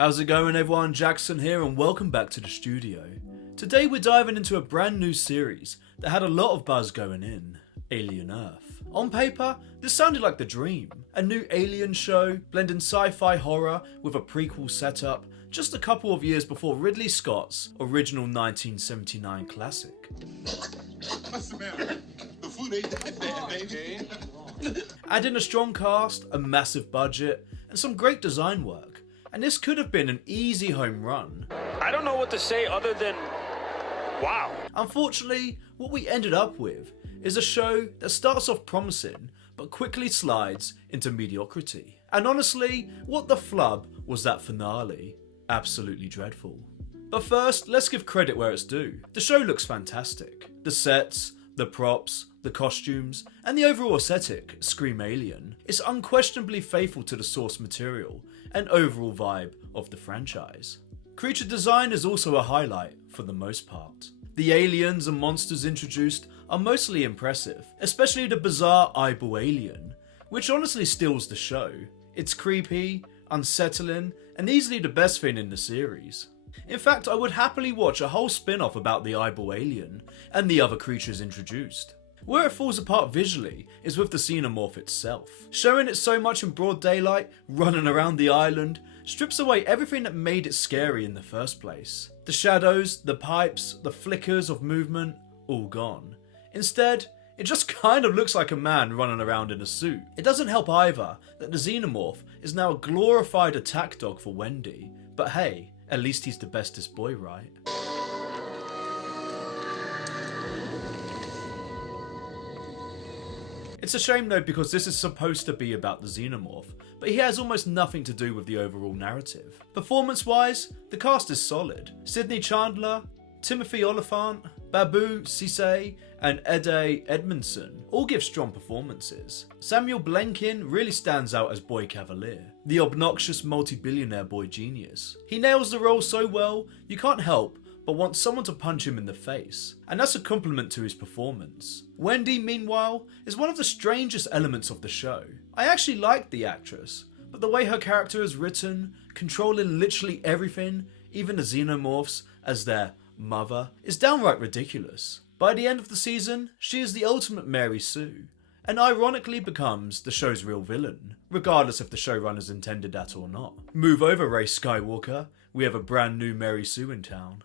How's it going everyone, Jackson here and welcome back to the studio. Today we're diving into a brand new series that had a lot of buzz going in, Alien Earth. On paper, this sounded like the dream, a new alien show blending sci-fi horror with a prequel setup just a couple of years before Ridley Scott's original 1979 classic. What's the matter? The food ain't that bad, baby. Add in a strong cast, a massive budget, and some great design work, and this could have been an easy home run. I don't know what to say other than, wow. Unfortunately, what we ended up with is a show that starts off promising, but quickly slides into mediocrity. And honestly, what the flub was that finale? Absolutely dreadful. But first, let's give credit where it's due. The show looks fantastic. The sets, the props, the costumes, and the overall aesthetic scream Alien. It's unquestionably faithful to the source material and overall vibe of the franchise. Creature design is also a highlight for the most part. The aliens and monsters introduced are mostly impressive, especially the bizarre eyeball alien, which honestly steals the show. It's creepy, unsettling, and easily the best thing in the series. In fact, I would happily watch a whole spin-off about the eyeball alien and the other creatures introduced. Where it falls apart visually is with the xenomorph itself. Showing it so much in broad daylight, running around the island, strips away everything that made it scary in the first place. The shadows, the pipes, the flickers of movement, all gone. Instead, it just kind of looks like a man running around in a suit. It doesn't help either that the xenomorph is now a glorified attack dog for Wendy, but hey, at least he's the bestest boy, right? It's a shame though because this is supposed to be about the xenomorph, but he has almost nothing to do with the overall narrative. Performance wise, the cast is solid. Sidney Chandler, Timothy Oliphant, Babu Cisse, and Ede Edmondson all give strong performances. Samuel Blenkin really stands out as Boy Cavalier, the obnoxious multi-billionaire boy genius. He nails the role so well, you can't help but want someone to punch him in the face, and that's a compliment to his performance. Wendy, meanwhile, is one of the strangest elements of the show. I actually like the actress, but the way her character is written, controlling literally everything, even the xenomorphs as their mother, is downright ridiculous. By the end of the season, she is the ultimate Mary Sue, and ironically becomes the show's real villain, regardless if the showrunners intended that or not. Move over, Ray Skywalker, we have a brand new Mary Sue in town.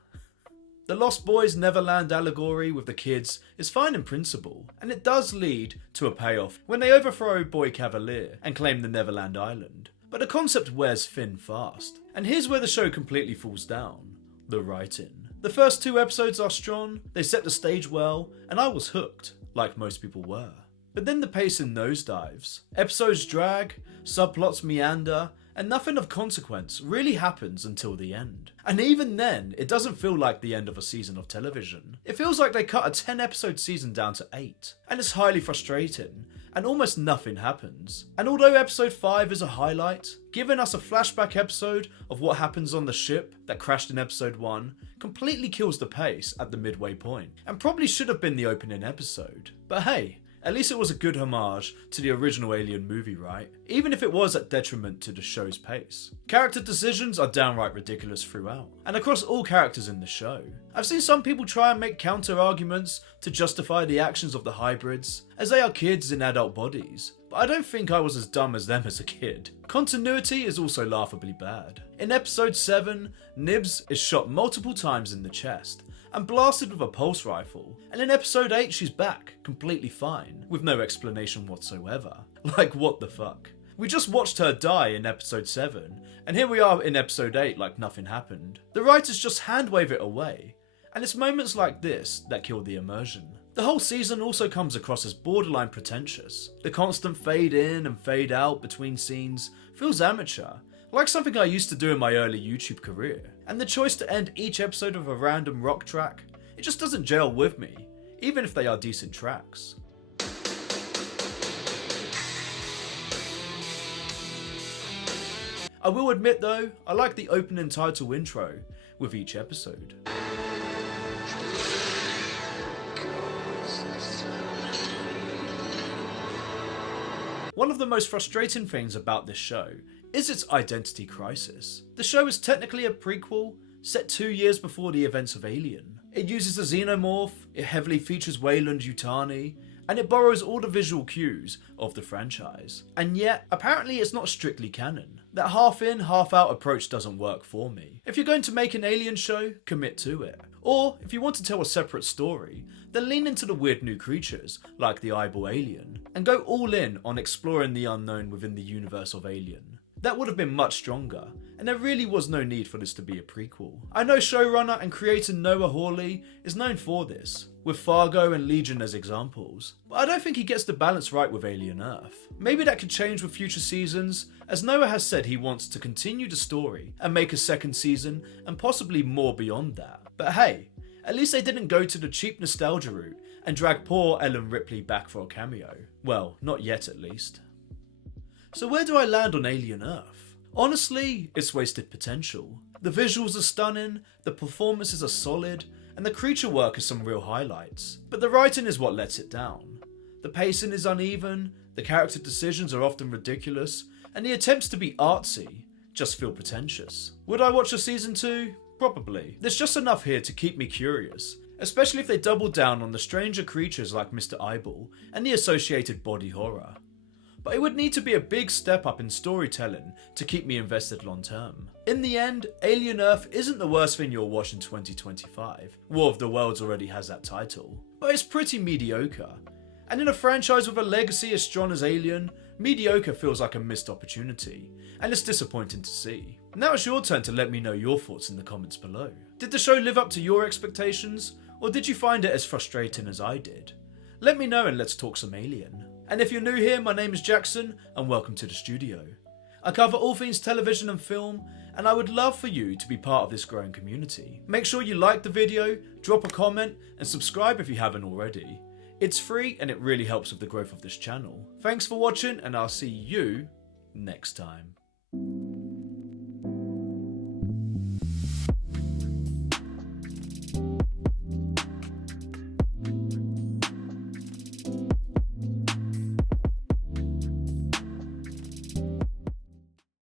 The Lost Boys Neverland allegory with the kids is fine in principle, and it does lead to a payoff when they overthrow Boy Cavalier and claim the Neverland Island. But the concept wears thin fast, and here's where the show completely falls down: the writing. The first 2 episodes are strong, they set the stage well, and I was hooked, like most people were. But then the pacing nosedives. Episodes drag, subplots meander, and nothing of consequence really happens until the end. And even then, it doesn't feel like the end of a season of television. It feels like they cut a 10-episode season down to 8, and it's highly frustrating, and almost nothing happens. And although episode 5 is a highlight, giving us a flashback episode of what happens on the ship that crashed in episode 1 completely kills the pace at the midway point, and probably should have been the opening episode. But hey, at least it was a good homage to the original Alien movie, right? Even if it was at detriment to the show's pace. Character decisions are downright ridiculous throughout, and across all characters in the show. I've seen some people try and make counter arguments to justify the actions of the hybrids, as they are kids in adult bodies, but I don't think I was as dumb as them as a kid. Continuity is also laughably bad. In episode 7, Nibs is shot multiple times in the chest, and blasted with a pulse rifle, and in episode 8 she's back, completely fine, with no explanation whatsoever. Like, what the fuck? We just watched her die in episode 7, and here we are in episode 8 like nothing happened. The writers just hand-wave it away, and it's moments like this that kill the immersion. The whole season also comes across as borderline pretentious. The constant fade in and fade out between scenes feels amateur, like something I used to do in my early YouTube career. And the choice to end each episode with a random rock track, it just doesn't gel with me, even if they are decent tracks. I will admit though, I like the opening title intro with each episode. One of the most frustrating things about this show is its identity crisis. The show is technically a prequel, set 2 years before the events of Alien. It uses a xenomorph, it heavily features Weyland Yutani, and it borrows all the visual cues of the franchise. And yet, apparently it's not strictly canon. That half in, half out approach doesn't work for me. If you're going to make an Alien show, commit to it. Or, if you want to tell a separate story, then lean into the weird new creatures, like the eyeball alien, and go all in on exploring the unknown within the universe of Alien. That would have been much stronger, and there really was no need for this to be a prequel. I know showrunner and creator Noah Hawley is known for this, with Fargo and Legion as examples, but I don't think he gets the balance right with Alien Earth. Maybe that could change with future seasons, as Noah has said he wants to continue the story and make a second season and possibly more beyond that. But hey, at least they didn't go to the cheap nostalgia route and drag poor Ellen Ripley back for a cameo. Well, not yet at least. So where do I land on Alien Earth? Honestly, it's wasted potential. The visuals are stunning, the performances are solid, and the creature work is some real highlights. But the writing is what lets it down. The pacing is uneven, the character decisions are often ridiculous, and the attempts to be artsy just feel pretentious. Would I watch a season 2? Probably. There's just enough here to keep me curious, especially if they double down on the stranger creatures like Mr. Eyeball and the associated body horror. But it would need to be a big step up in storytelling to keep me invested long term. In the end, Alien Earth isn't the worst thing you'll watch in 2025. War of the Worlds already has that title. But it's pretty mediocre. And in a franchise with a legacy as strong as Alien, mediocre feels like a missed opportunity, and it's disappointing to see. Now it's your turn to let me know your thoughts in the comments below. Did the show live up to your expectations, or did you find it as frustrating as I did? Let me know and let's talk some Alien. And if you're new here, my name is Jackson, and welcome to the studio. I cover all things television and film, and I would love for you to be part of this growing community. Make sure you like the video, drop a comment, and subscribe if you haven't already. It's free and it really helps with the growth of this channel. Thanks for watching, and I'll see you next time.